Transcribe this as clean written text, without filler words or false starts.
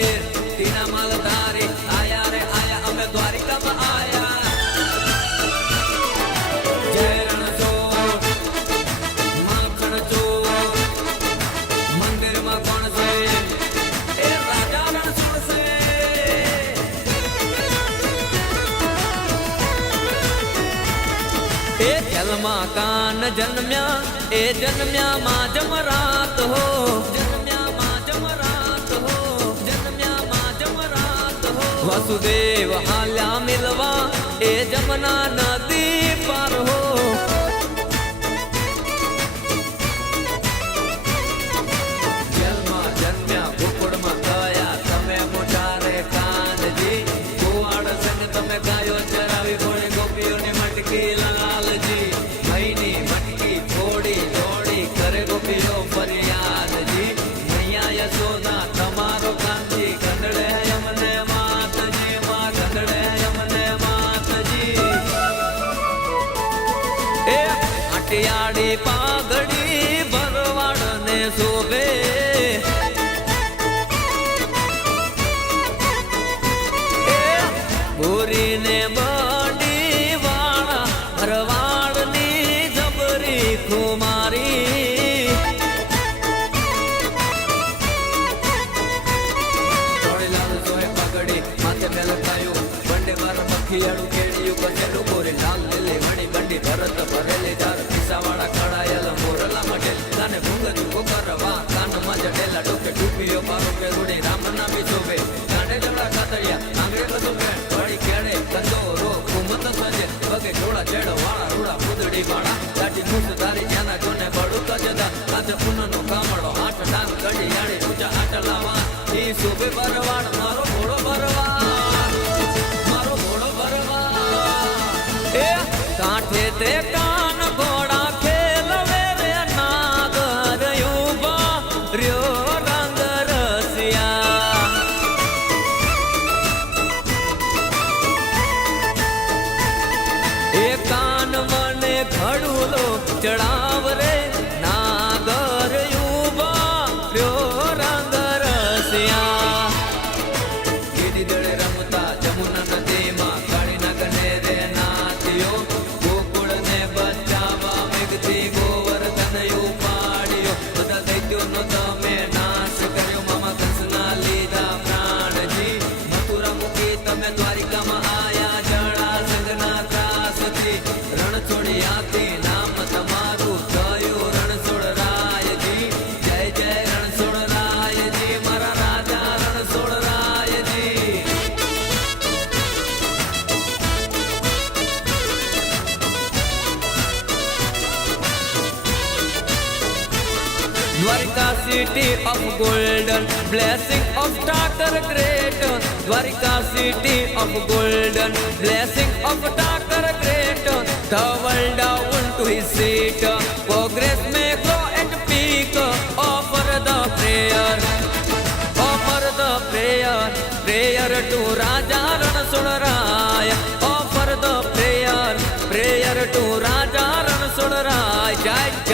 સમીર ટીના માલધારી આયા રે આયા અમે દ્વારિકામાં આયા જય રણછોડ માખણ ચોર મંદિરમાં કોણ છે એ રાજા રણછોડ છે એ જલમાં કાન જન્મ્યા એ જન્મ્યા માં જમરાત હો वसुदेव हाल्या मिलवा ए जमुना नदी पार हो जलमा जन्म्या गोकुळમાં ગયા તમે મોટા રે કાનજી ગોવાડ સંગ તમે ગાયો ચરાવી ગોળી ગોપીઓની મટકી લાલજી ભાઈની મટકી થોડી થોડી કરે ગોપીઓ ફરિયાદજી મૈયા યશોદા તમારો કાંજી કંદડે અમને આટી પાઘડી ભરવાડ ને શોભે ભૂરી ને બડી વાળા ભરવાડ ની જબરી ખુમારી લાલ સોય પાઘડી માથે મેલ ખાયું બંડે માર મખિયાળું કેડિયું કસેલું ગોરી લાલ લીલી મણી બંડી ભરત ભરેલી ધાર વાળા કડાયેલ મોરલા મટેલ કાને ભૂંગતું કોકરવા કાનમાં જડેલા ડોકે ડૂબીઓ પારો કે રૂડી રામ નામી શોભે કાંડે જમડા કાતરિયા આંગળે કસું બેન વળી કેડે કંદોરો કુમત સજે પગે જોડા ચેડો વાળા રૂડા ફૂદડી વાળા દાટી મૂસ તારી જ્યાના જોને બડું કજદા કાતે પુનનો કામળો આઠ ડાંગ કડી યાળી ઊંચા આટલાવા ઈ શોભે ભરવાડ મારો ઘોડો ભરવા એ કાંઠે તે કાન ઘોડા ચડાવ રે નાગર યુવા ર્યો રંગ રસિયા ગીડી દળે રમતા જમુના નદીમાં કાળી નાગને રે નાત્યો ગોકુળ ને બચાવવા મેઘથી ગોવર્ધન ઉપાડ્યો બધા દૈત્યોનો તમે નાશ કર્યો મામા કંસના લીધા પ્રાણજી મથુરા મૂકી તમે દ્વારિકામાં આયા જડા સંગના ત્રાસથી રણ છોડી આતી Dwarka city of golden, blessing of Thakur great. Dwarka city of golden, blessing of Thakur great. The world down to his seat, progress may grow at peak. Offer the prayer, prayer to Raja Ranasodharaya. Offer the prayer to Raja Ranasodharaya.